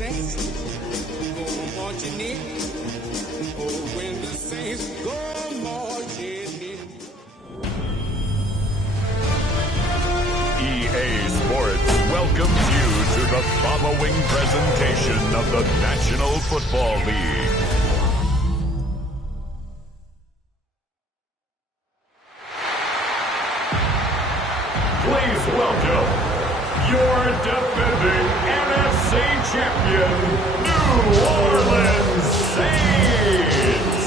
saints go marching in, oh, when the saints go marching in. EA Sports welcomes you to the following presentation of the National Football League. Please welcome your defending NFC champion, New Orleans Saints.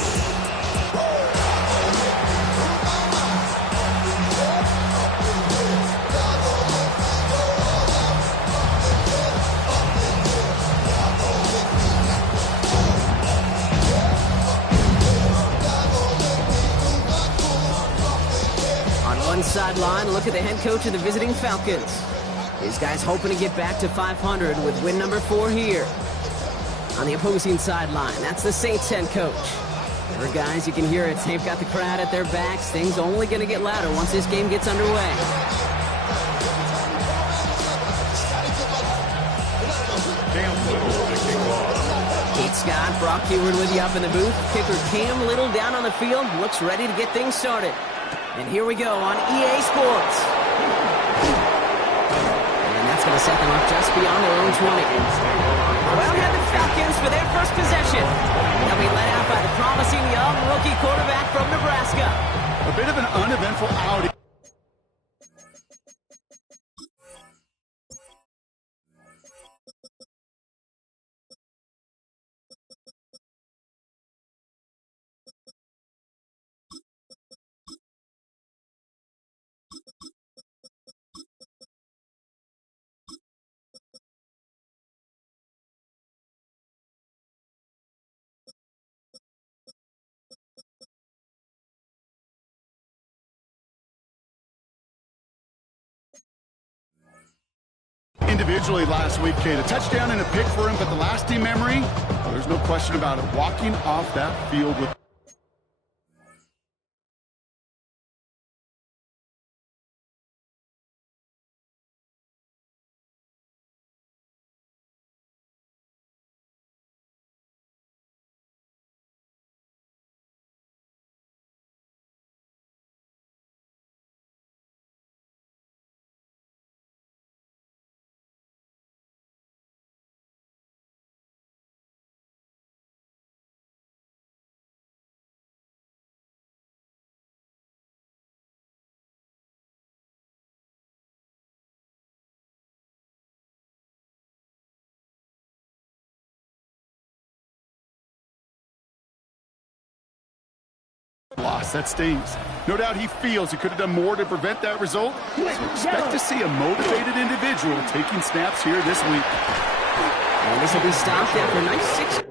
On one sideline, look at the head coach of the visiting Falcons. These guys hoping to get back to 500 with win number 4 here. On the opposing sideline, that's the Saints head coach. For guys, you can hear it. They've got the crowd at their backs. Things only going to get louder once this game gets underway. Pete Scott, Brock Heward with you up in the booth. Kicker Cam Little down on the field, looks ready to get things started. And here we go on EA Sports. And that's going to set them up just beyond their own 20. Well, have the Falcons for their first possession. They'll be led out by the promising young rookie quarterback from Nebraska. A bit of an uneventful outing. Individually last week, Kate, a touchdown and a pick for him, but the lasting memory, well, there's no question about it, walking off that field with loss. That stings. No doubt he feels he could have done more to prevent that result. So expect to see a motivated individual taking snaps here this week. And this will be stopped after a nice 6.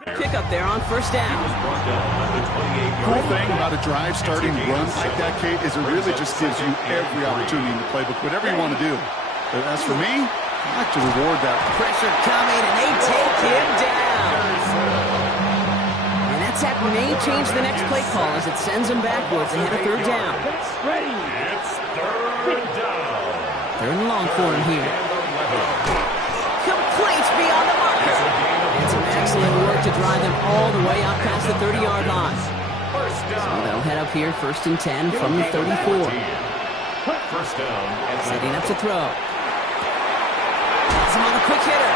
Pick up there on first down. Cool thing about a drive starting run like that, Kate, is it really just gives you every opportunity in the playbook, whatever you want to do. But as for me, I like to reward that. Pressure coming, and they take him down. And that sack may change the next play call as it sends him backwards ahead of third down. It's third down. Third and long for him here. Complete beyond the marker. And some excellent work to drive them all the way out past the 30-yard line. So they'll head up here first and 10 from the 34. First down. Setting up to throw. Has him on a quick hitter.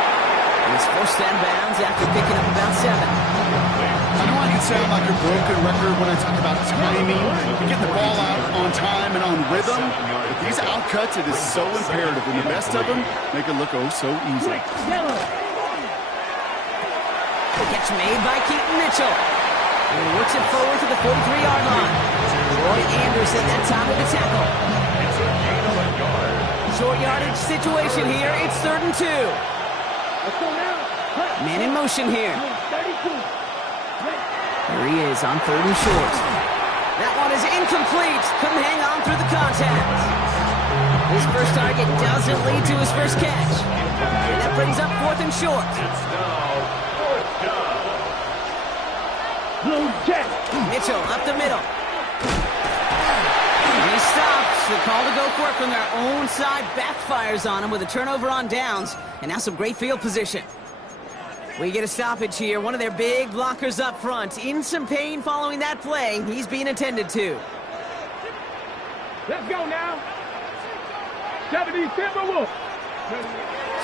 And he's forced out of bounds after picking up about 7. I know I can sound like a broken record when I talk about timing, getting the ball out on time and on rhythm, but these outcuts, it is so imperative, and the best of them make it look oh so easy. The catch made by Keaton Mitchell. And he works it forward to the 43-yard line. Roy Anderson that time with the tackle. Short yardage situation here. It's 3rd and 2. Man in motion here. There he is on 3rd and short. That one is incomplete. Couldn't hang on through the contact. His first target doesn't lead to his first catch. And that brings up 4th and short. Mitchell up the middle. And he stops. The call to go for it from their own side backfires on him with a turnover on downs. And now some great field position. We get a stoppage here. One of their big blockers up front. In some pain following that play. He's being attended to. Let's go now. 70 Timberwolves.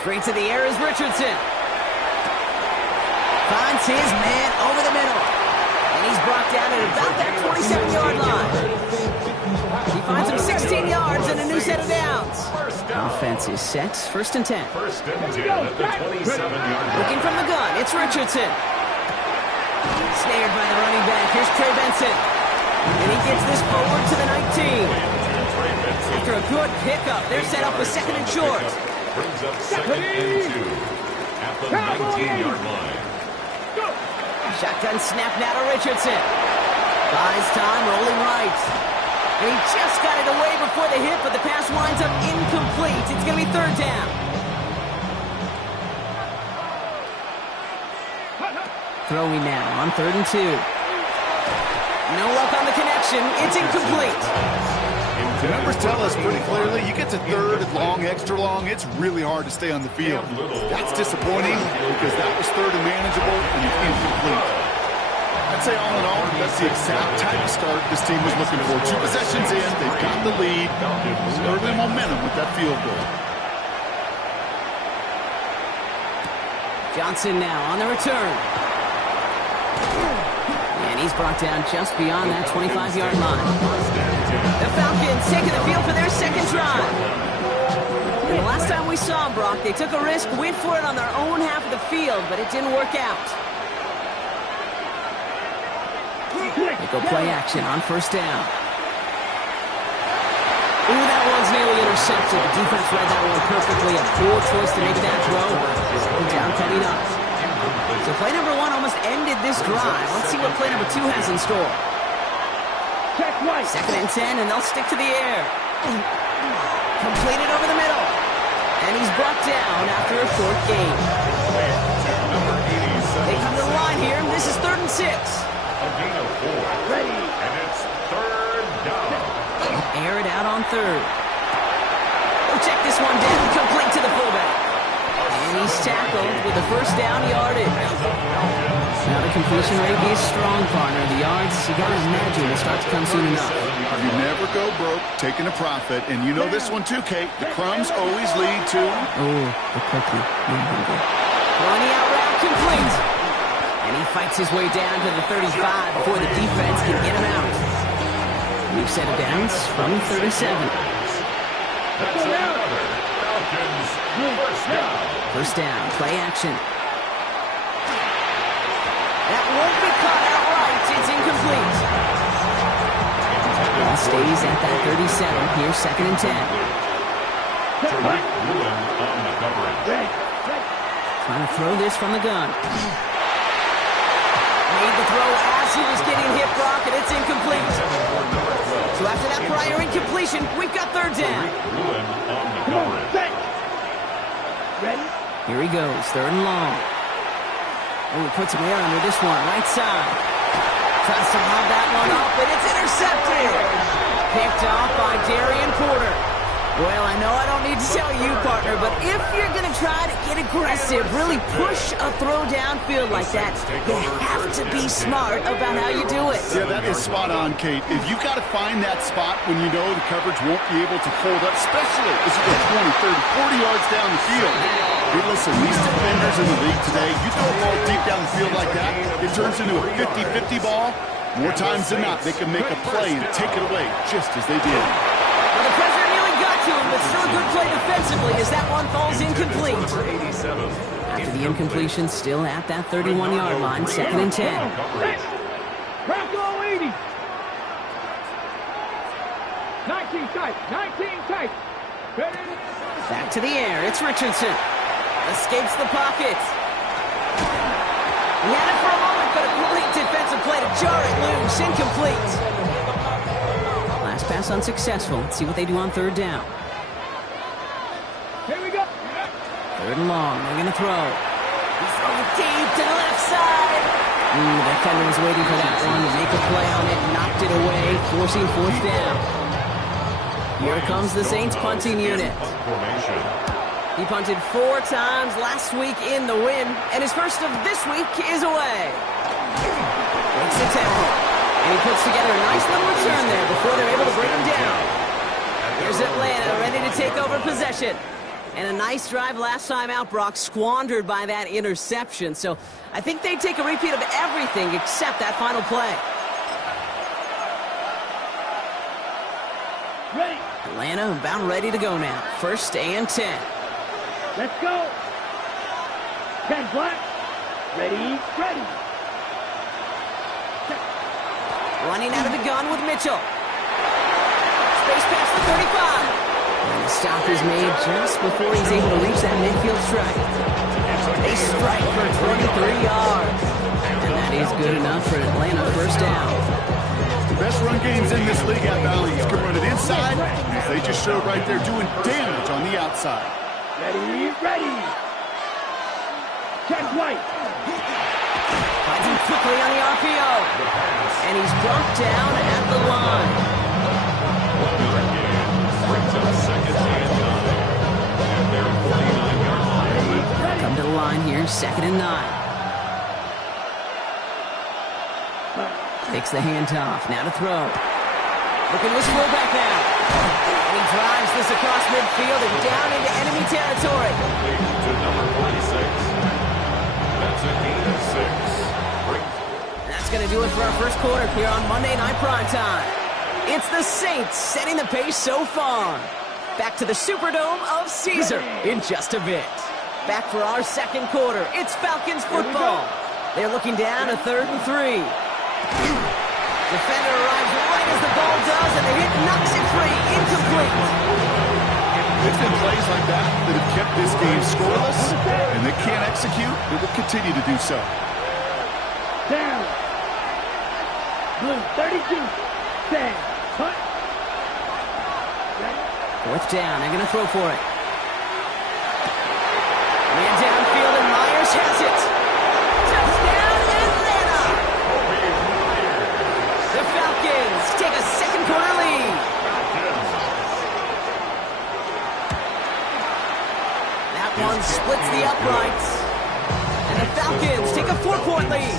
Straight to the air is Richardson. Finds his man over the middle. And he's brought down at about that 27-yard line. He finds him 16 yards and a new set of downs. Offense is set. 1st and 10. 1st and 10 at the 27-yard line. Looking from the gun, it's Richardson. Snared by the running back. Here's Trey Benson. And he gets this forward to the 19. After a good pickup, they're set up with 2nd and short. Brings up 2nd and 2 at the 19-yard line. Shotgun snap now to Richardson. Buys time, rolling right. And he just got it away before the hit, but the pass winds up incomplete. It's going to be 3rd down. Throwing now on 3rd and 2. No luck on the connection. It's incomplete. The numbers tell us pretty clearly, you get to 3rd and long, extra long, it's really hard to stay on the field. That's disappointing because that was 3rd and manageable and it's incomplete. I'd say all in all, that's the exact type of start this team was looking for. 2 possessions in, they've got the lead, early momentum with that field goal. Johnson now on the return. And he's brought down just beyond that 25-yard line. The Falcons taking the field for their 2nd drive. And the last time we saw them, Brock, they took a risk, went for it on their own half of the field, but it didn't work out. They go play action on 1st down. Ooh, that one's nearly intercepted. The defense read that one perfectly. A poor choice to make that throw. Down coming up. So play number 1 almost ended this drive. Let's see what play number 2 has in store. 2nd and 10, and they'll stick to the air. Completed over the middle. And he's brought down after a short gain. They come to the line here. This is 3rd and 6. A gain of 4. Ready. And it's 3rd down. Air it out on 3rd. We'll check this one down. Complete to the fullback. And he's tackled with the 1st down yardage. Now the completion rate is strong, partner. The yards, you gotta imagine, will start to come soon enough. You never go broke taking a profit, and you know this one too, Kate. The crumbs always lead to... Oh, the cookie. Running out route complete. And he fights his way down to the 35 before the defense can get him out. New set of downs from 37. That's another Falcons 1st down. 1st down, play action. That won't be caught outright. It's incomplete. Ball stays at that 37. Here's 2nd and 10. Tariq Woolen on the coverage. Trying to throw this from the gun. Made the throw as he was getting hit, Brock, and it's incomplete. So after that prior incompletion, we've got 3rd down. Woolen on the coverage. Ready? Here he goes, 3rd and long. Oh, he puts some air under this one, right side. Tries to lob that one up, and it's intercepted. Picked off by Darian Porter. Well, I know I don't need to tell you, partner, but if you're going to try to get aggressive, really push a throw downfield like that, you have to be smart about how you do it. Yeah, that is spot on, Kate. If you've got to find that spot when you know the coverage won't be able to hold up, especially as you go 20, 30, 40 yards down the field, Hey, listen, these defenders in the league today, you throw a ball deep down the field like that, it turns into a 50-50 ball. More times than not, they can make a play and take it away, just as they did. Well, the pressure nearly got to him, but still a good play defensively as that one falls incomplete. After the incompletion, still at that 31-yard line, 2nd and 10. Bronco 80. 19 tight. 19 tight. Back to the air. It's Richardson. Escapes the pocket. He had it for a moment, but a great defensive play to jar it loose. Incomplete. Last pass unsuccessful. Let's see what they do on 3rd down. Here we go. 3rd and long. They're going to throw. He's throwing deep to the left side. The defender was waiting for that one to make a play on it. Knocked it away, forcing 4th down. Here comes the Saints punting unit. He punted 4 times last week in the win, and his first of this week is away. Makes the tackle, and he puts together a nice little return there before they're able to bring him down. Here's Atlanta ready to take over possession. And a nice drive last time out, Brock, squandered by that interception. So I think they take a repeat of everything except that final play. Ready. Atlanta about ready to go now. 1st and 10. Let's go. 10 black. Ready. Ready. Running out of the gun with Mitchell. Space past the 35. And the stop is made just before he's able to reach that midfield strike. They strike for 23 yards. And that is good enough for Atlanta. 1st down. The best run games in this league at Valleys can run it inside, as they just showed right there doing damage on the outside. Ready. Ready. Check white. Finds him quickly on the RPO. And he's brought down at the line. Come to the line here, 2nd and 9. Takes the handoff, now to throw. Looking this fullback now. And he drives this across midfield and down into enemy territory. To number 46. That's a gain of 6. And that's going to do it for our first quarter here on Monday Night Primetime. It's the Saints setting the pace so far. Back to the Superdome of Caesar in just a bit. Back for our 2nd quarter. It's Falcons football. They're looking down to 3rd and 3. Defender arrives right as the ball does, and the hit knocks it free. Incomplete. It's been plays like that that have kept this game scoreless, and they can't execute. They will continue to do so. Down. Blue 32. Stand. Punt. 4th down. They're going to throw for it. Man downfield, and Myers has it. Touchdown, Atlanta! The Falcons take a 2nd quarter lead. That one splits the uprights. And the Falcons take a 4-point lead.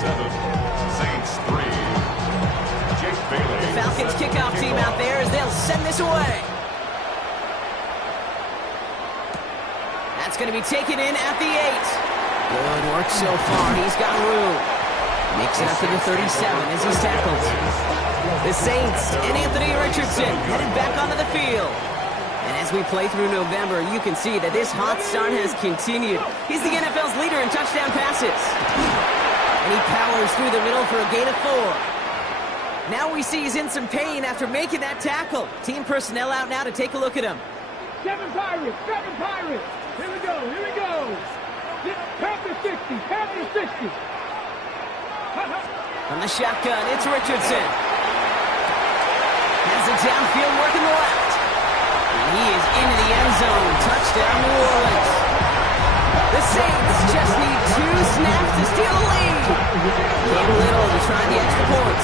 Saints 3. Jake Bailey. The Falcons kickoff team out there as they'll send this away. That's going to be taken in at the 8. Good work so far. He's got room. Makes it up to the 37 as he's tackled. The Saints and Anthony Richardson headed back onto the field. And as we play through November, you can see that this hot start has continued. He's the NFL's leader in touchdown passes. And he powers through the middle for a gain of 4. Now we see he's in some pain after making that tackle. Team personnel out now to take a look at him. 7 Pirates. 7 Pirates. Here we go. Here we go. Panther 60. Panther 60. From the shotgun, it's Richardson. Has it downfield working the left. And he is into the end zone. Touchdown, New Orleans. The Saints just need 2 snaps to steal the lead. Came little to try the extra point.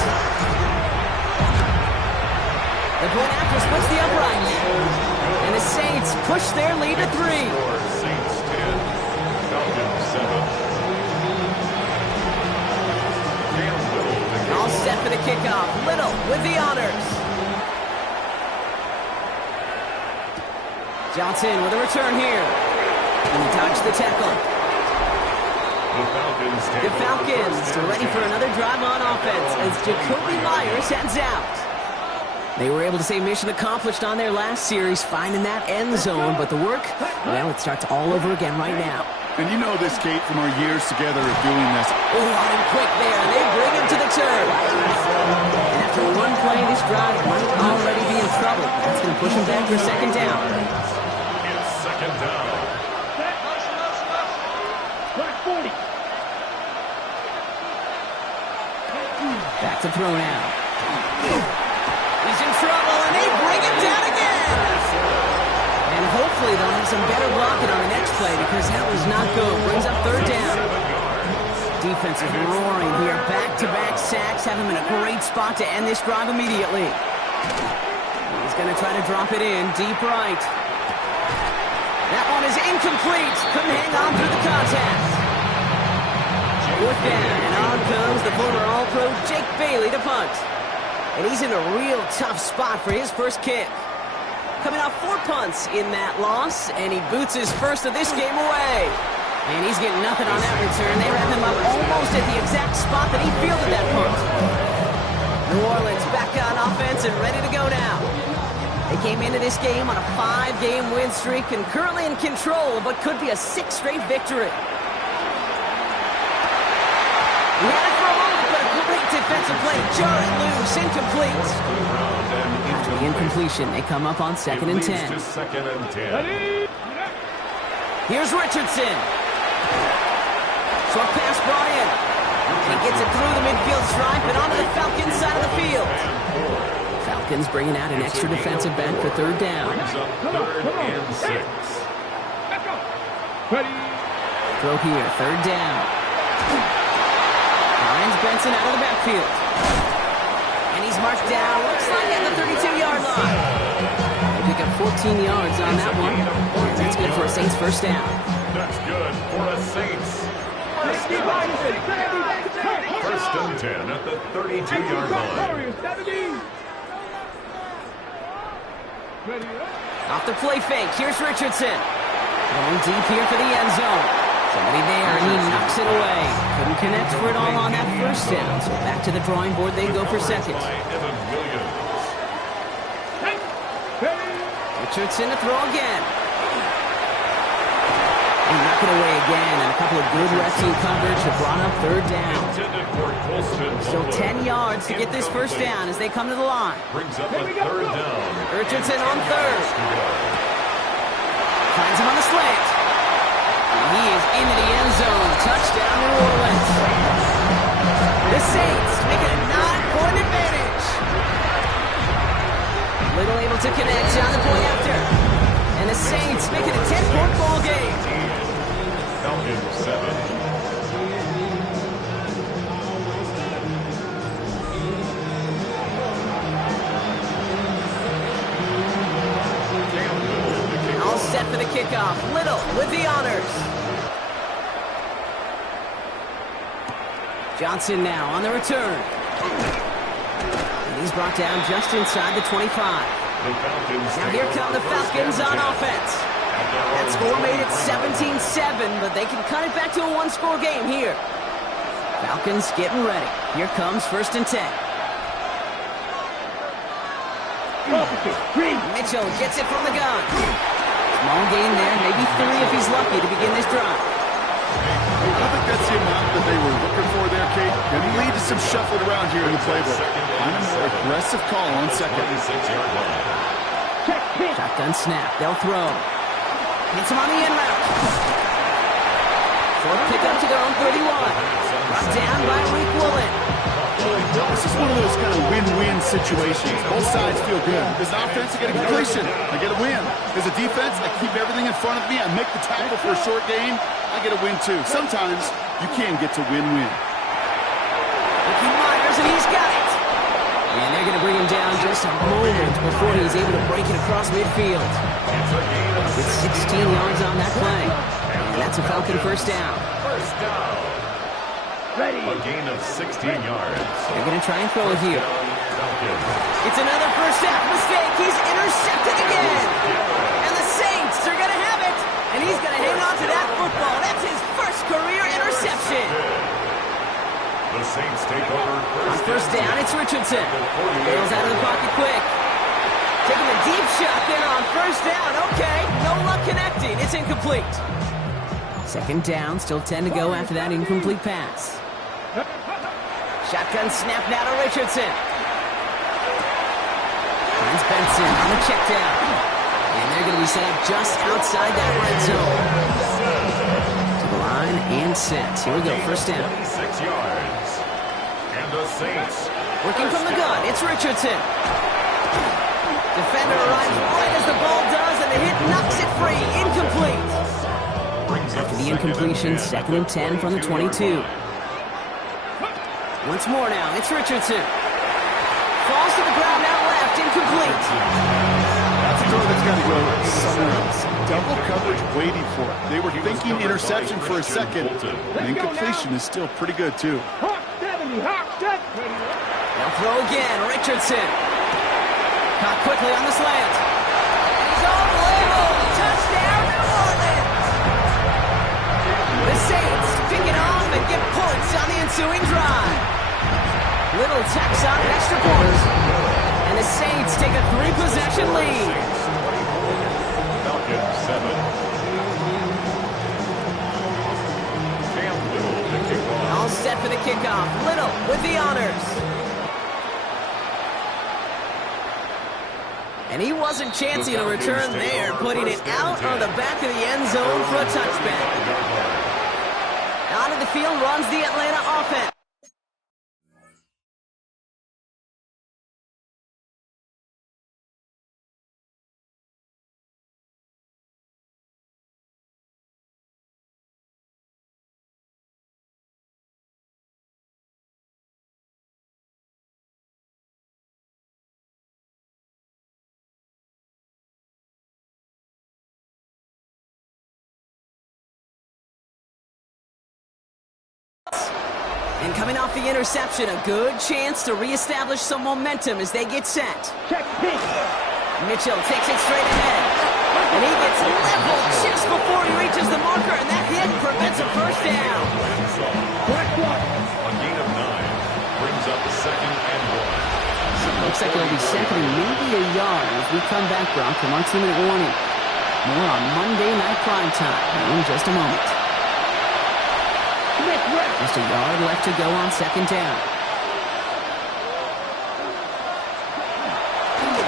The point after splits the uprights. And the Saints push their lead to 3. Saints 10. Falcons 7. All set for the kickoff. Little with the honors. Johnson with a return here. And he dodged the tackle. The Falcons are ready for another drive on offense as Jacoby Myers heads out. They were able to say mission accomplished on their last series, finding that end zone, but the work, well, it starts all over again right now. And you know this, Kate, from our years together of doing this. Oh, on him quick there. They bring him to the turn. And after one play, this drive might already be in trouble. That's going to push him back for second down. It's second down. Black 40. Back to throw now. He's in trouble, and they bring him down again. And hopefully they'll have some better blocking on the next play because that was not good. Brings up third down. Defense is roaring here. Back-to-back sacks have him in a great spot to end this drive immediately. He's going to try to drop it in deep right. That one is incomplete. Couldn't hang on through the contact. Fourth down, and on comes the former All-Pro Jake Bailey to punt. And he's in a real tough spot for his first kick. Coming off 4 punts in that loss, and he boots his first of this game away. And he's getting nothing on that return. They wrap him up almost at the exact spot that he fielded that punt. New Orleans back on offense and ready to go now. They came into this game on a 5-game win streak and currently in control of what could be a 6th straight victory. He had it for a moment, but a great defensive play. Jar it loose, incomplete. After the incompletion, they come up on 2nd and 10. Here's Richardson. Short pass, Bryan. He gets it through the midfield stripe and onto the Falcons side of the field. Falcons bringing out an extra defensive back for third down. Throw here, third down. Finds Benson out of the backfield. And he's marked down, looks like at the 32-yard line. They pick up 14 yards on that one. And that's good for a Saints first down. That's good for a Saints. First and 10 at the 32-yard line. Off the play fake, here's Richardson. Going deep here for the end zone. Somebody there, and he knocks it away. Couldn't connect for it all on that first down, so back to the drawing board they go for second. Richardson to throw again. And knock it away again, and a couple of good red team coverage have brought up third down. Still 10 yards to get this first down as they come to the line. Brings up a third down. Richardson on third. Finds him on the slant. And he is into the end zone. Touchdown, New Orleans. The Saints make it a 9-point advantage. Little able to connect on the point after. And the Saints make it a 10-point ball game. Falcons 7. All set for the kickoff. Little with the honors. Johnson now on the return. And he's brought down just inside the 25. Now here come the Falcons on offense. That score made it 17-7, but they can cut it back to a one-score game here. Falcons getting ready. Here comes 1st and 10. Mitchell gets it from the gun. Small gain there, maybe 3 if he's lucky to begin this drive. I don't think that's the amount that they were looking for there, Kate. Going to lead to some shuffling around here in the playbook. And a more aggressive call on second. Shotgun snap. They'll throw. Hits him on the in route. Short pickup to their own 31. Brought down by Reek Woolen. This is one of those kind of win-win situations. Both sides feel good. As an offense, I get a completion. I get a win. As a defense, I keep everything in front of me. I make the tackle for a short gain. I get a win, too. Sometimes you can get to win-win. Ricky Myers, and he's got it. And they're going to bring him down just a moment before he's able to break it across midfield. With 16 yards on that play. And that's a Falcon first down. First down. Ready. A gain of 16 yards. They're going to try and throw it here. It's another first half mistake. He's intercepted again. And the Saints are going to have it. And he's going to hang on The Saints take over On first down, it's Richardson. Bails out of the pocket quick. Taking a deep shot there on first down. Okay, no luck connecting. It's incomplete. Second down, still 10 to go after that incomplete pass. Shotgun snap now to Richardson. Finds Benson on the check down. And they're going to be set up just outside that red zone. To the line and set. Here we go, first down. 6 yards. And the Saints. Working from the gun, it's Richardson. Defender arrives right as the ball does, and the hit knocks it free. Incomplete. After the incompletion, 2nd and 10 from the 22. Once more now, it's Richardson. Falls to the ground out left, incomplete. That's a throw that's got to go somewhere else. Double coverage waiting for it. They were thinking interception for a second. And incompletion is still pretty good, too. Hawk 70, Hawk 70. They'll throw again, Richardson. Caught quickly on the slant. He's on the level. Touchdown, New Orleans. The Saints pick it off and get points on the ensuing drive. Little tacks on an extra point. And the Saints take a 3-possession lead. Falcons 7. Cam Little to kick off. All set for the kickoff. Little with the honors. And he wasn't chancing a return there, putting it out on the back of the end zone for a touchback. Out of the field runs the Atlanta offense. And coming off the interception, a good chance to reestablish some momentum as they get set. Check pitch. Mitchell takes it straight ahead. And he gets leveled just before he reaches the marker, and that hit prevents a first down. Black one. A gain of 9 brings up the 2nd and 1. Looks like it'll be 2nd and maybe a yard as we come back, Brock, from our 2-minute warning. More on Monday Night Primetime in just a moment. Just a yard left to go on 2nd down.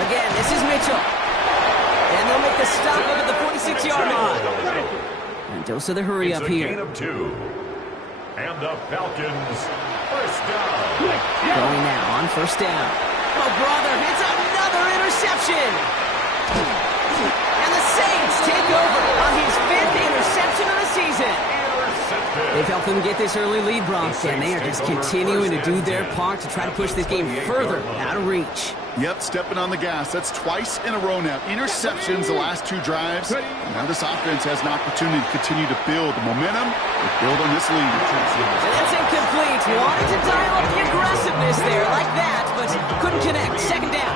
Again, this is Mitchell. And they'll make the stop over the 46-yard line. And dose of the hurry up here. Gain of 2. And the Falcons first down. Going now on first down. Oh, brother, it's another interception. And the Saints take over on his 5th interception of the season. They've helped them get this early lead, Bronx, and they are just continuing to do their part to try to push this game further out of reach. Yep, stepping on the gas. That's twice in a row now. Interceptions the last 2 drives. Now this offense has an opportunity to continue to build momentum and build on this lead. And that's incomplete. Wanted to dial up the aggressiveness there like that, but couldn't connect. 2nd down.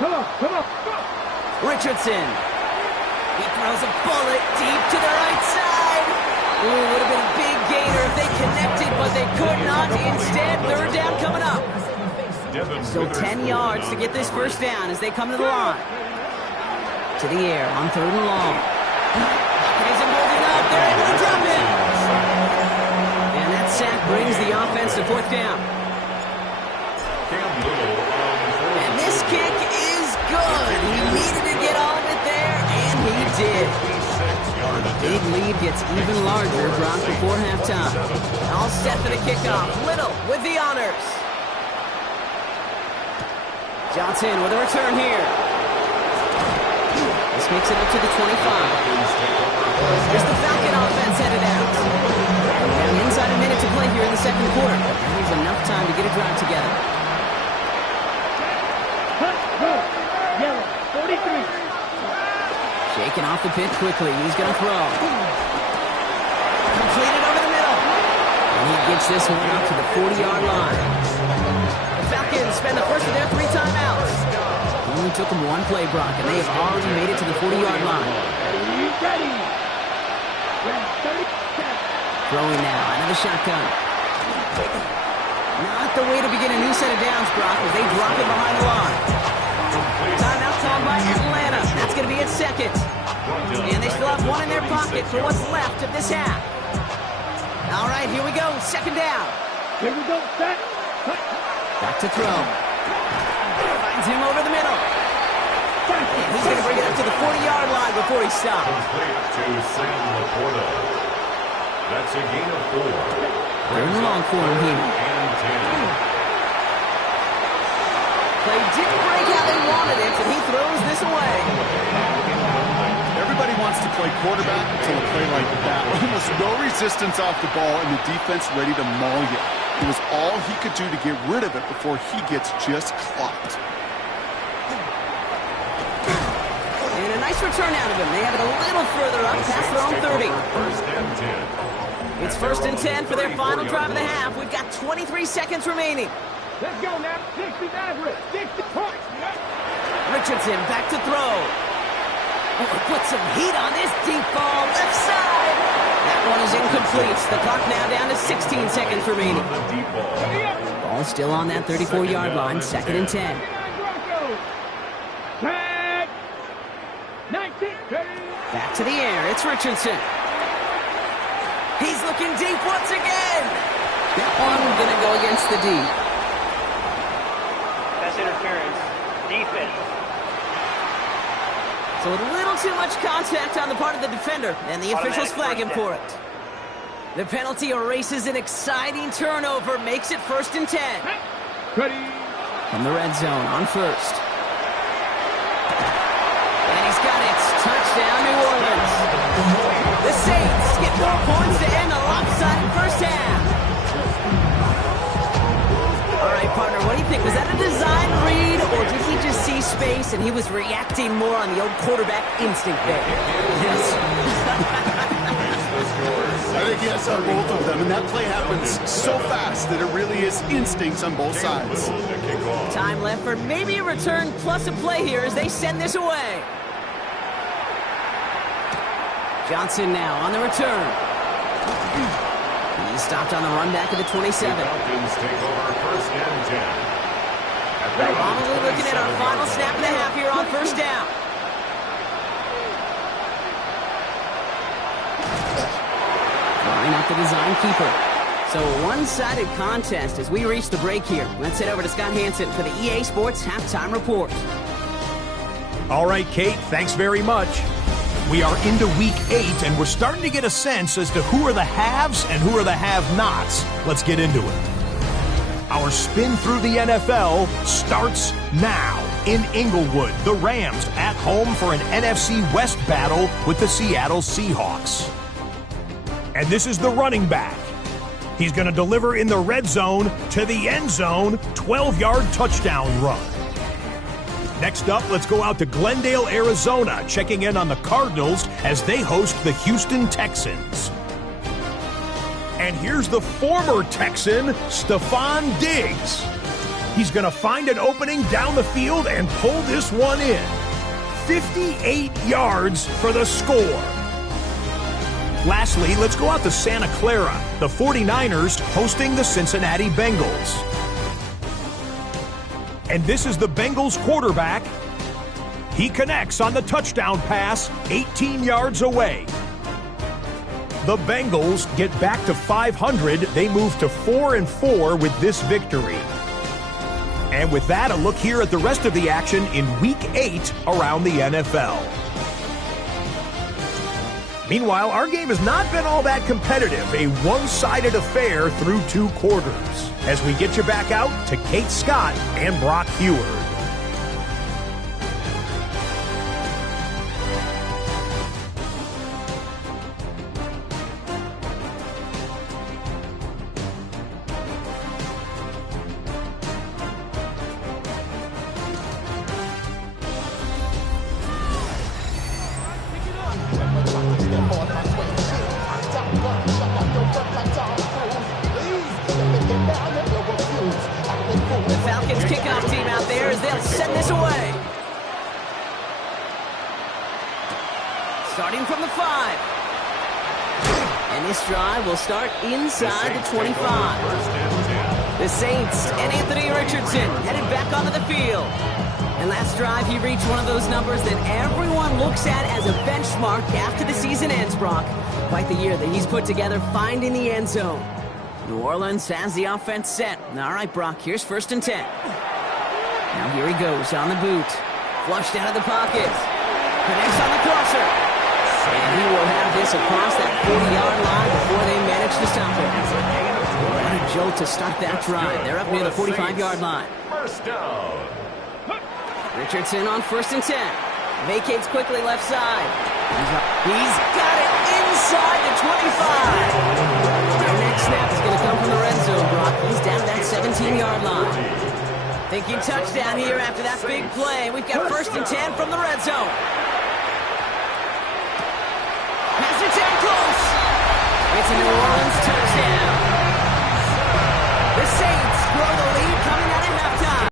Come on, come on, come on. Richardson. He throws a bullet deep to the right side. Ooh, would have been a big gainer if they connected, but they could not. Instead, 3rd down coming up. Still 10 yards to get this first down as they come to the line. To the air on 3rd and long. It isn't holding up. They're able to drop it. And that sack brings the offense to 4th down. And this kick is good. He needed to get all of it there, and he did. The big lead gets even larger, Brock, before halftime. All set for the kickoff. Little with the honors. Johnson with a return here. This makes it up to the 25. Here's the Falcon offense headed out. And inside a minute to play here in the 2nd quarter. That is enough time to get a drive together. Yellow, 43. Shaking off the pitch quickly. He's going to throw. Completed over the middle. And he gets this one out to the 40-yard line. The Falcons spend the first of their 3 timeouts. It only took them 1 play, Brock, and they have already made it to the 40-yard line. Ready. Throwing now out of the shotgun. Not the way to begin a new set of downs, Brock, as they drop it behind the line. Timeout called by Atlanta. That's going to be its second. And they still have one in their pocket for what's left of this half. All right, here we go. Second down. Here we go. Set. Back to throw. Finds him over the middle. And he's going to bring it up to the 40-yard line before he stops. Complete to Sam Laporta. That's a gain of 4. They're in the long for him here. And 10. Play didn't break how they wanted it, and he throws this away. Everybody wants to play quarterback until a play like that. Almost no resistance off the ball and the defense ready to maul you. It was all he could do to get rid of it before he gets just clocked. And a nice return out of him. They have it a little further up past their own 30. First and 10. It's first and 10 for their final drive of the half. We've got 23 seconds remaining. Let's go now. 60 average. 60 points. Richardson back to throw. Oh, put some heat on this deep ball. Left side. That one is incomplete. The clock now down to 16 seconds remaining. Ball still on that 34-yard line. Second and 10. Tag. 19. Back to the air. It's Richardson. He's looking deep once again. That one going to go against the D. That's interference. Defense. So a little too much contact on the part of the defender, and the officials flag him for it. The penalty erases an exciting turnover, makes it first and 10. Ready. From the red zone on first. And he's got it. Touchdown, New Orleans. The Saints get 4 points to end a lopsided first half. All right, partner, what do you think? Was that a design read, or did he just see space and he was reacting more on the old quarterback instinct there? Yes. I think yes on both of them, and that play happens so fast that it really is instincts on both sides. Time left for maybe a return plus a play here as they send this away. Johnson now on the return. He's stopped on the run back of the 27. Falcons take over first and 10. Probably looking at our final snap and a half here on first down. Line up the design keeper. So a one-sided contest as we reach the break here. Let's head over to Scott Hansen for the EA Sports Halftime Report. All right, Kate, thanks very much. We are into week 8, and we're starting to get a sense as to who are the haves and who are the have-nots. Let's get into it. Our spin through the NFL starts now. In Inglewood, the Rams at home for an NFC West battle with the Seattle Seahawks. And this is the running back. He's going to deliver in the red zone to the end zone, 12-yard touchdown run. Next up, let's go out to Glendale, Arizona, checking in on the Cardinals as they host the Houston Texans. And here's the former Texan, Stephon Diggs. He's going to find an opening down the field and pull this one in. 58 yards for the score. Lastly, let's go out to Santa Clara, the 49ers hosting the Cincinnati Bengals. And this is the Bengals quarterback. He connects on the touchdown pass 18 yards away. The Bengals get back to 500. They move to 4-4 with this victory. And with that, a look here at the rest of the action in Week 8 around the NFL. Meanwhile, our game has not been all that competitive, a one-sided affair through 2 quarters. As we get you back out to Kate Scott and Brock Heward. And this drive will start inside the 25. The Saints and Anthony Richardson headed back onto the field. And last drive, he reached one of those numbers that everyone looks at as a benchmark after the season ends, Brock. Quite the year that he's put together finding the end zone. New Orleans has the offense set. All right, Brock, here's 1st and 10. Now here he goes on the boot. Flushed out of the pocket. Connects on the crosser. And he will have this across that 40-yard line before they manage to stop him. What a jolt to start that drive. They're up near the 45-yard line. First down. Richardson on 1st and 10. Vacates quickly left side. He's got it inside the 25. Their next snap is going to come from the red zone, Brock. He's down that 17-yard line. Thinking touchdown here after that big play. We've got 1st and 10 from the red zone. Pass it down close. It's a New Orleans touchdown. The Saints grow the lead coming out of halftime.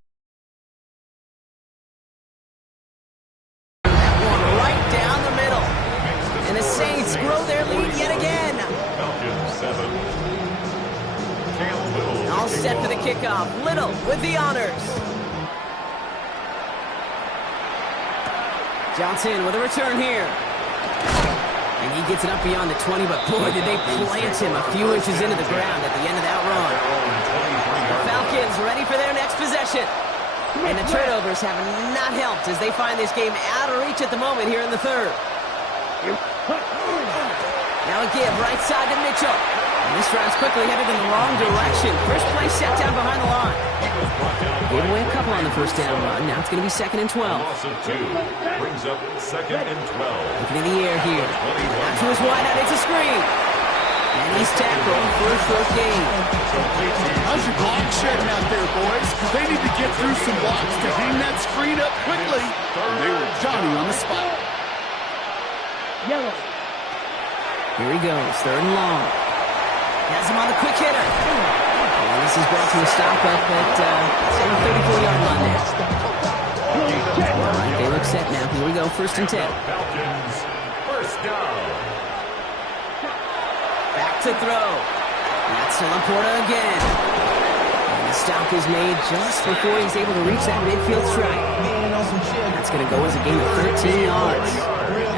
That one right down the middle. And the Saints grow their lead yet again. Falcons 7. All set for the kickoff. Little with the honors. Johnson with a return here. And he gets it up beyond the 20, but boy, did they plant him a few inches into the ground at the end of that run. The Falcons ready for their next possession. And the turnovers have not helped as they find this game out of reach at the moment here in the 3rd. Now a give right side to Mitchell. And this drive's quickly headed in the wrong direction. First play set down behind the line. Gave away a couple on the first down run. Now it's going to be 2nd and 12. Loss of 2 brings up 2nd and 12. Looking in the air here. Out to his wide out. It's a screen. And he's tackled for a short gain. How's your block shedding out there, boys? They need to get through some blocks to hang that screen up quickly. And they were Johnny on the spot. Yellow. Here he goes. 3rd and long. Has him on the quick hitter. And this is brought to a stop up at the 34-yard line there. All right, they look set now. Here we go. 1st and 10. Falcons, 1st down. Back to throw. That's to Laporta again. And the stop is made just before he's able to reach that midfield strike. That's going to go as a gain of 13 yards.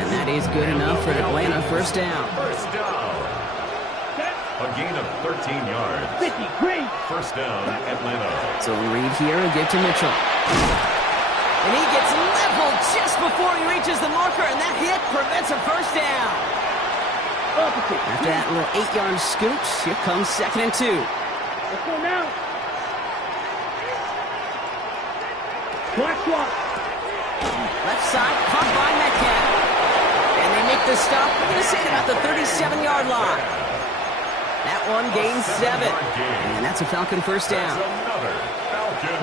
And that is good enough for Atlanta. 1st down. First down. A gain of 13 yards. 50, great. 1st down, Atlanta. So read here and give to Mitchell. And he gets leveled just before he reaches the marker, and that hit prevents a 1st down. After that little 8-yard scooch, here comes 2nd and 2. Let's go now. Black swap. Left side, caught by Metcalf. And they make the stop, we're going to say, about the 37-yard line. That one gains 7. And that's a Falcon 1st down.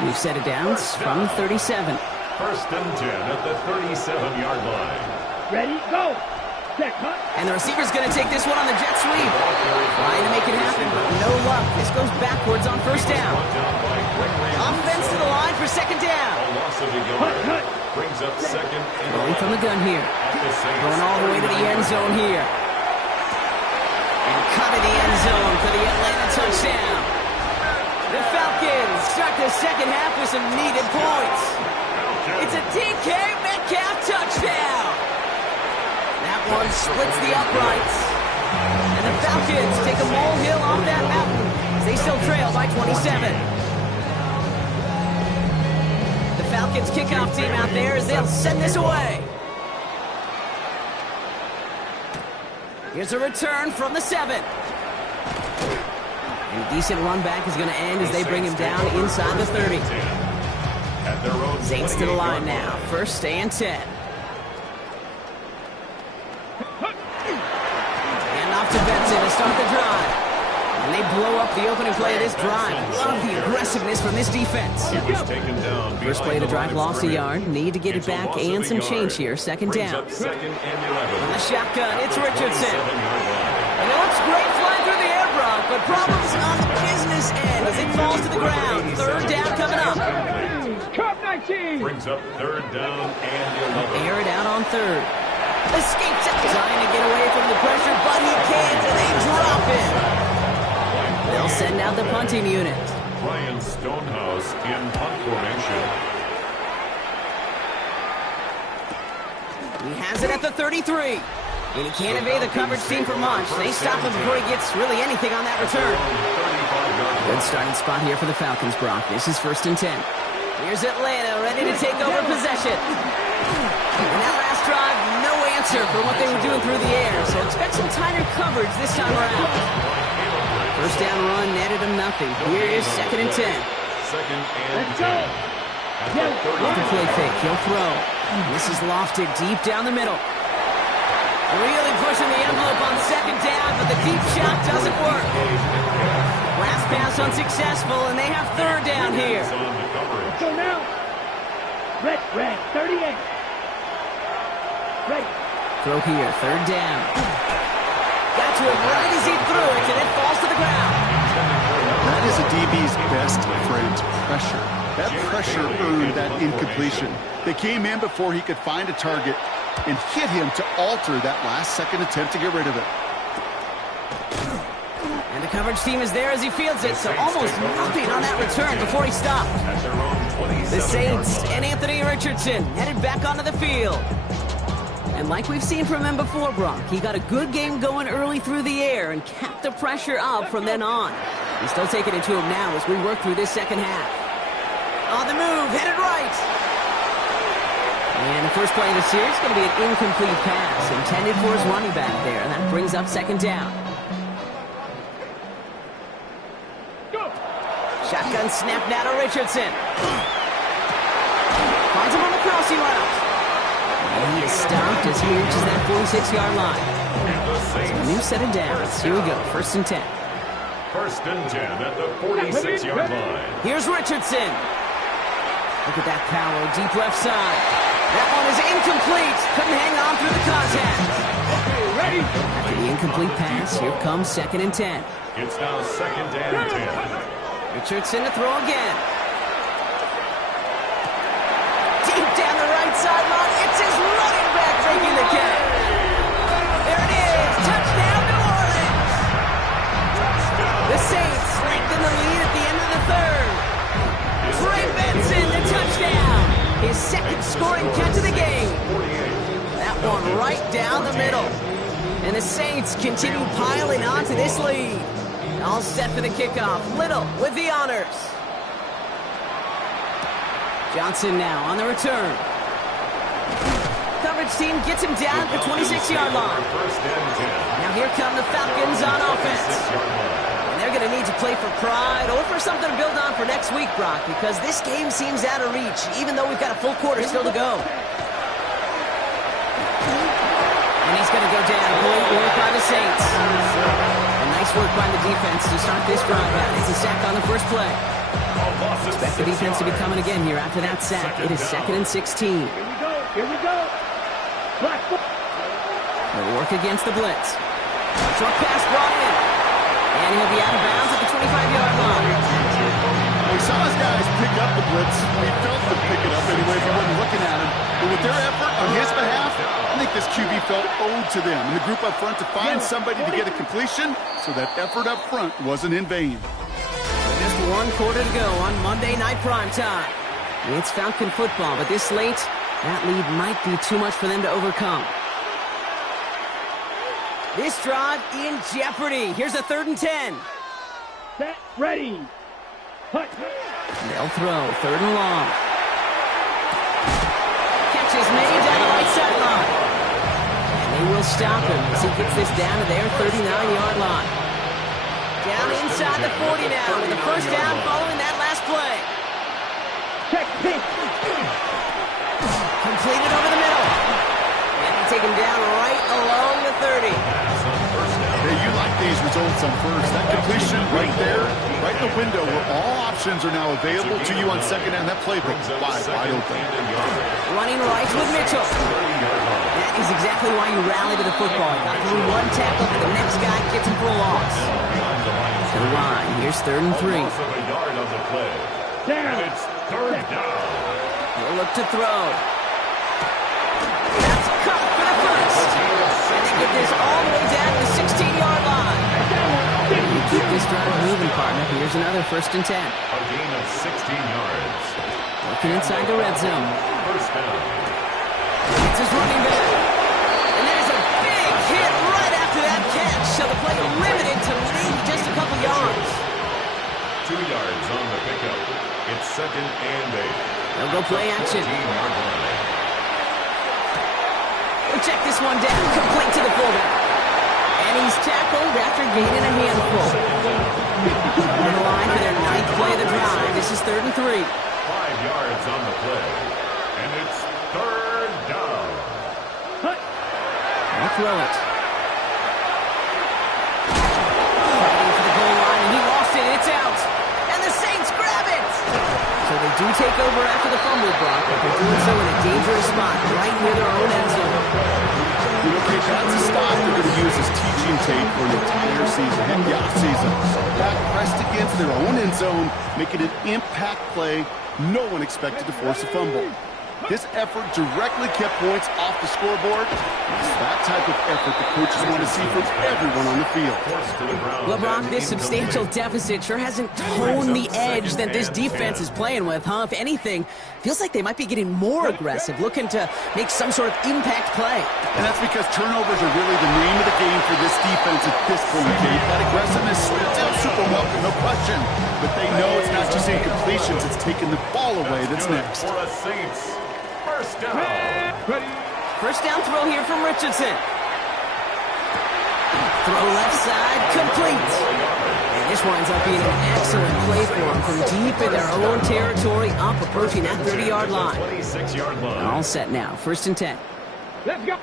We've set it down from 37. 1st and 10 at the 37-yard line. Ready, go. Set, cut. And the receiver's going to take this one on the jet sweep. Trying to make it happen, but no luck. This goes backwards on 1st down. Offense to the line for 2nd down. A loss of a yard brings up 2nd and Going from the gun here. Going all the way to the end zone here. And cut in the end zone for the Atlanta touchdown. The Falcons start the 2nd half with some needed points. It's a DK Metcalf touchdown. That one splits the uprights. And the Falcons take a molehill off that mountain as they still trail by 27. The Falcons kickoff team out there as they'll send this away. Here's a return from the 7. And a decent run back is going to end as they bring him down inside the 30. Saints to the line now. 1st and 10. And off to Benson to start the drive. And they blow up the opening play of this drive. Love the aggressiveness from this defense. First play of the drive lost a yard. Need to get it back and some change here. 2nd down. From the shotgun, it's Richardson. And it looks great flying through the air, Brock, but problems on the business end as it falls to the ground. 3rd down coming up. Cup 19. Brings up 3rd down and 11. Air it out on 3rd. Escapes it. Trying to get away from the pressure, but he can't, and they drop him. They'll send out the punting unit. Ryan Stonehouse in punt formation. He has it at the 33. And he can't evade the coverage team for much. They stop him before he gets really anything on that return. Good starting spot here for the Falcons, Brock. This is 1st and 10. Here's Atlanta ready to take over possession. In that last drive, no answer for what they were doing through the air, so expect some tighter coverage this time around. First down run netted him nothing. Here is 2nd and 10. Second and 10. Off the play fake, he'll throw. This is lofted deep down the middle. Really pushing the envelope on 2nd down, but the deep shot doesn't work. Last pass unsuccessful, and they have 3rd down here. So now, Rhett, 38. Ready. Throw here, 3rd down. Got to him right as he threw it, and it falls to the ground. That is a DB's best friend, pressure. That pressure earned that incompletion. They came in before he could find a target and hit him to alter that last-second attempt to get rid of it. And the coverage team is there as he fields it, so almost nothing on that return before he stopped. The Saints and Anthony Richardson headed back onto the field. And like we've seen from him before, Brock, he got a good game going early through the air and kept the pressure up from then on. He's still taking it to him now as we work through this second half. On the move, headed right. And the first play of the series is going to be an incomplete pass intended for his running back there. And that brings up 2nd down. Shotgun snap now to Richardson. Finds him on the crossing route. And he is stopped as he reaches that 46-yard line. So a new set of downs. Here we go, 1st and 10. 1st and 10 at the 46-yard line. Here's Richardson. Look at that power, deep left side. That one is incomplete. Couldn't hang on through the contact. Ready. After the incomplete pass, here comes 2nd and 10. It's now 2nd and 10. Richardson to throw again. Deep down the right sideline. It's his running back taking the catch. There it is. Touchdown, New Orleans. The Saints lengthen the lead at the end of the 3rd. Trey Benson, the touchdown. His 2nd scoring catch of the game. That one right down the middle. And the Saints continue piling on to this lead. All set for the kickoff. Little with the honors. Johnson now on the return. Coverage team gets him down at the 26-yard line. Now here come the Falcons on offense. And they're going to need to play for pride or for something to build on for next week, Brock, because this game seems out of reach, even though we've got a full quarter still to go. And he's going to go down. Great work by the Saints. And nice work by the defense to start this drive out. It's a sack on the first play. Expect the defense to be coming again here after that sack. It is 2nd and 16. Here we go. They'll work against the blitz. Short pass brought in. And he'll be out of bounds at the 25-yard line. We saw his guys pick up the blitz. We felt them pick it up anyway if he wasn't looking at him. But with their effort on his behalf, I think this QB felt owed to them. And the group up front to find somebody to get a completion, so that effort up front wasn't in vain. Just one quarter to go on Monday Night Primetime. It's Falcon football, but this late, that lead might be too much for them to overcome. This drive in jeopardy. Here's a 3rd and 10. Set, ready. Hut. They'll throw 3rd and long. Catch is made down the right sideline. And they will stop him as he gets this down to their 39-yard line. Down inside the 40 now with the first down following that last play. Check, pitch. Completed over the middle. And they take him down right along the 30. Hey, you like these results on first. That completion right there, right in the window where all options are now available to you on 2nd down. That playbook wide open. Running right with Mitchell. That is exactly why you rally to the football. Got through one tackle, but the next guy gets him for a loss. To the line, here's 3rd and 3. Down. It's 3rd down. He'll look to throw. That's cut for the first. And they get this all the way down to the 16-yard line. You keep this drive moving, partner. Here's another 1st and 10. A gain of 16 yards. Looking inside the red zone. First down. It's his running back. And there's a big hit right after that catch. So the play limited to lead just a couple yards. 2 yards on the pickup. It's 2nd and 8. They'll go play action. 14-yard line. We'll check this one down. Complete to the fullback. And he's tackled after gaining a handful. On the line for their 9th play of the drive. This is 3rd and 3. 5 yards on the play. And it's 3rd down. I'll throw it. Fighting for the goal line, and he lost it. It's out. And the Saints grab it. So they do take over after the fumble block, but they're doing so in a dangerous spot, right near their own end zone. You know, Kate, that's a stop they're going to use as teaching tape for an entire season, heck yeah, season. That pressed against their own end zone, making an impact play. No one expected to force a fumble. His effort directly kept points off the scoreboard. It's that type of effort the coaches want to see from everyone on the field. LeBron, this substantial deficit sure hasn't toned the edge that this defense is playing with, huh? If anything, feels like they might be getting more aggressive, looking to make some sort of impact play. And that's because turnovers are really the name of the game for this defense at this point, Kate. That aggressiveness still super welcome, no question. But they know it's not just incompletions, it's taking the ball away that's next. For a Saints. First down. First down throw here from Richardson. Throw left side, complete. And this winds up being an excellent play for them from deep in their own territory, up approaching that 30-yard line. 26-yard line. All set now, 1st and 10. Let's go.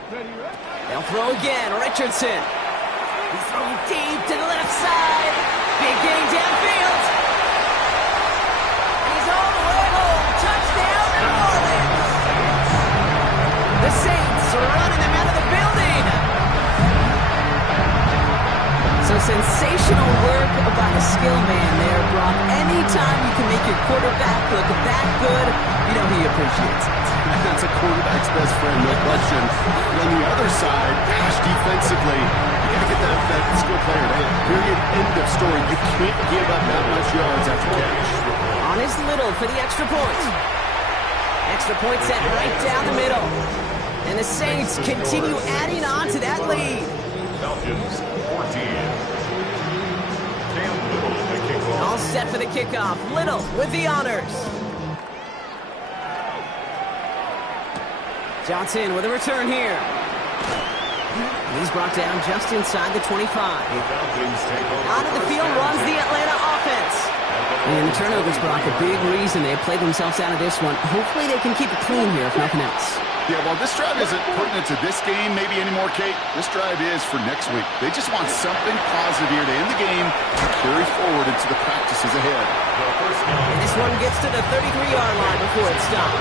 They'll throw again, Richardson. He's throwing deep to the left side. Big gain downfield. And he's all the way home. Touchdown, New Orleans. The Saints are running them out of the building. So sensational work by the skill man there, Brock. Anytime you can make your quarterback look that good, you know he appreciates it. That's a quarterback's best friend, no question. But on the other side, gosh, defensively, you got to get that skill player there. Period, end of story. You can't give up that much yards after catch. On his little for the extra point. Extra point set right down the middle. And the Saints continue adding on to that lead. Falcons 14. Cam Little, the kickoff. All set for the kickoff. Little with the honors. Johnson with a return here. He's brought down just inside the 25. Out of the field runs the Atlanta offense. And the turnovers, Brock, a big reason they played themselves out of this one. Hopefully they can keep it clean here, if nothing else. Yeah, well, this drive isn't pertinent to this game maybe anymore, Kate. This drive is for next week. They just want something positive here to end the game and carry forward into the practices ahead. And this one gets to the 33-yard line before it stops.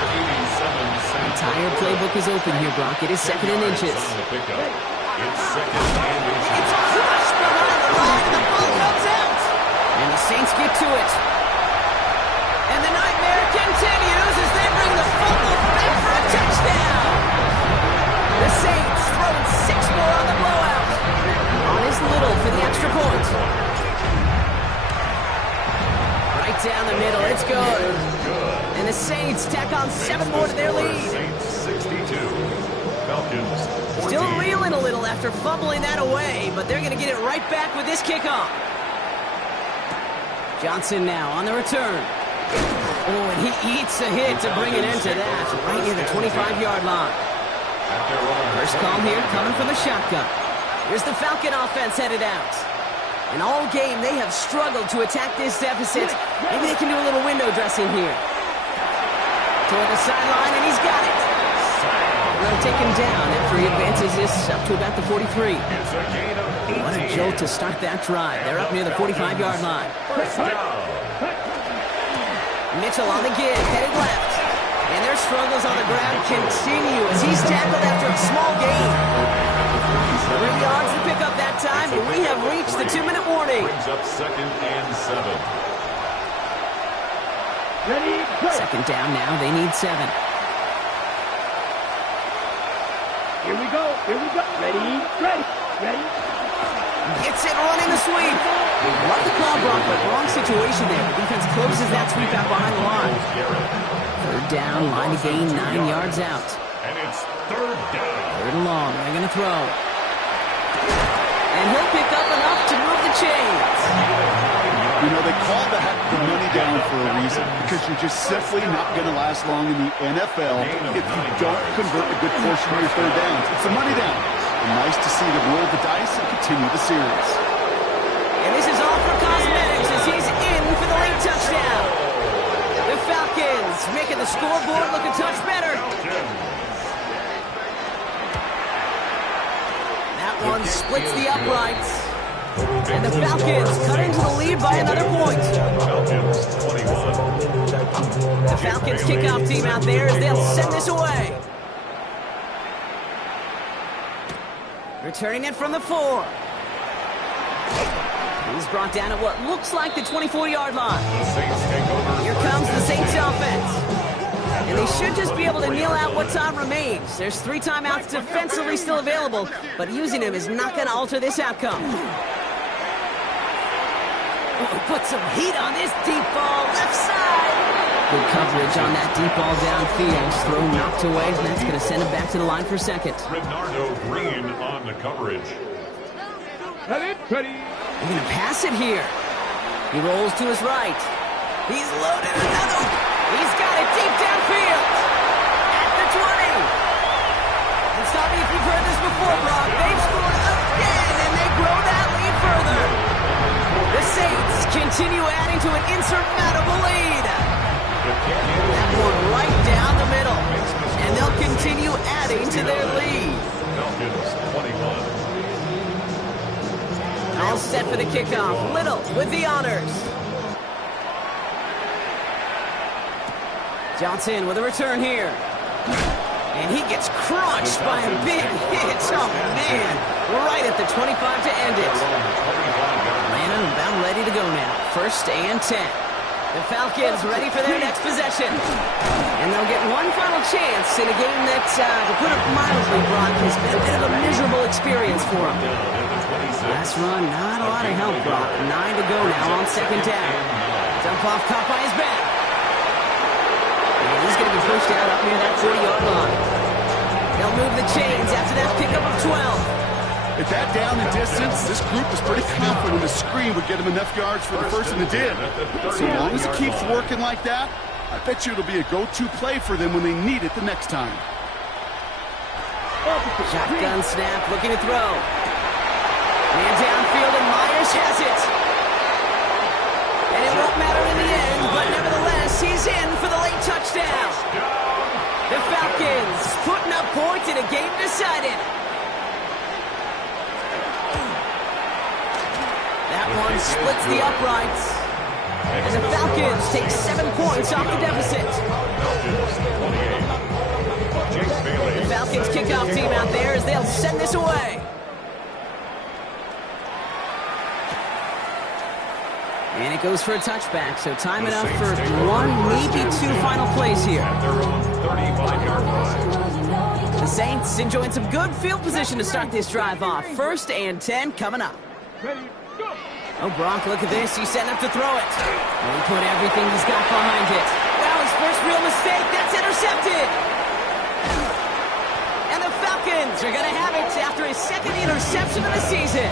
The entire playbook is open here, Brock. It is 2nd and inches. It's 2nd and inches. It's crushed behind the line, and the ball comes out. And the Saints get to it. And the nightmare continues as they bring the fumble back for a touchdown. The Saints throwing 6 more on the blowout. On his little for the extra point. Right down the middle, it's good. And the Saints tack on 7 more to their lead. Saints 62. Falcons 14. Still reeling a little after fumbling that away, but they're going to get it right back with this kickoff. Johnson now on the return. Oh, and he eats a hit to bring an end to that, right near the 25-yard line. First call here coming from the shotgun. Here's the Falcon offense headed out. And all game, they have struggled to attack this deficit. Maybe they can do a little window dressing here. Toward the sideline, and he's got it. They'll take him down after he advances this up to about the 43. What a jolt to start that drive. They're up near the 45-yard line. Mitchell on the gig, headed left. And their struggles on the ground continue as he's tackled after a small gain. 3 yards to pick up that time, but we have reached the 2-minute warning. Brings up 2nd and 7. Second down now, they need 7. Here we go. Here we go. Ready. Ready. Ready. Gets it running the sweep. Love the call, Brock, but wrong situation there. The defense closes that sweep out behind the line. Third down, line to gain 9 yards out. And it's third down. Third and long. They're going to throw. And he'll pick up enough to move the chains. You know, they call that the money down for a reason, because you're just simply not going to last long in the NFL if you don't convert a good portion of your third downs. It's a money down. And nice to see them roll the dice and continue the series. And this is all for cosmetics as he's in for the late touchdown. The Falcons making the scoreboard look a touch better. That one splits the uprights. And the Falcons cut into the lead by another point. The Falcons kickoff team out there as they'll send this away. Returning it from the 4. He's brought down at what looks like the 24-yard line. Here comes the Saints offense. And they should just be able to kneel out what time remains. There's 3 timeouts defensively still available, but using them is not going to alter this outcome. Put some heat on this deep ball, left side. Good coverage on that deep ball downfield. Throw knocked away, and that's going to send him back to the line for second. Bernardo Green on the coverage. Ready. Ready. He's going to pass it here. He rolls to his right. He's loaded another. He's got it deep downfield. At the 20. And stop me if you've heard this before, Brock. They've scored again, and they grow that lead further. The Saints continue adding to an insurmountable lead. That one right down the middle. And they'll continue adding to their lead. Falcons 21. All set for the kickoff. Little with the honors. Johnson with a return here. And he gets crushed by a big hit. Oh, man. Right at the 25 to end it. Atlanta about ready to go now. 1st and 10. The Falcons ready for their next possession. And they'll get one final chance in a game that, to put it mildly, Brock, has been a bit of a miserable experience for them. Last run, not a lot of help, Brock. 9 to go now on 2nd down. Dump off caught by his back. And he's going to be pushed out up near that 40-yard line. They'll move the chains after that pickup of 12. At that down and distance, this group was pretty confident the screen would get him enough yards for the first, and it did. So long as it keeps working like that, I bet you it'll be a go-to play for them when they need it the next time. Shotgun snap, looking to throw. Man downfield, and Myers has it. And it won't matter in the end, but nevertheless, he's in for the late touchdown. The Falcons putting up points in a game decided. That one splits the uprights. And the Falcons take 7 points off the deficit. The Falcons kickoff team out there as they'll send this away. And it goes for a touchback, so time enough for 1, maybe 2 final plays here. The Saints enjoying some good field position to start this drive off. 1st and 10 coming up. Ready. Go. Oh, Brock, look at this. He's setting up to throw it. And he put everything he's got behind it. Wow, his first real mistake. That's intercepted. And the Falcons are going to have it after his 2nd interception of the season.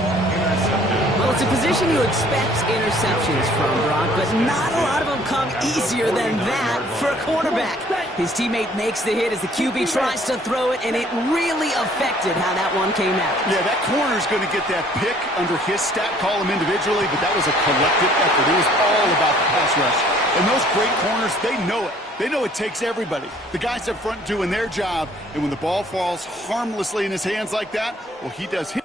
Well, it's a position you expect interceptions from, Brock, but not a lot of them come easier than that for a quarterback. His teammate makes the hit as the QB tries to throw it, and it really affected how that one came out. Yeah, that corner's going to get that pick under his stat column individually, but that was a collective effort. It was all about the pass rush. And those great corners, they know it. They know it takes everybody. The guys up front doing their job, and when the ball falls harmlessly in his hands like that, well, he does his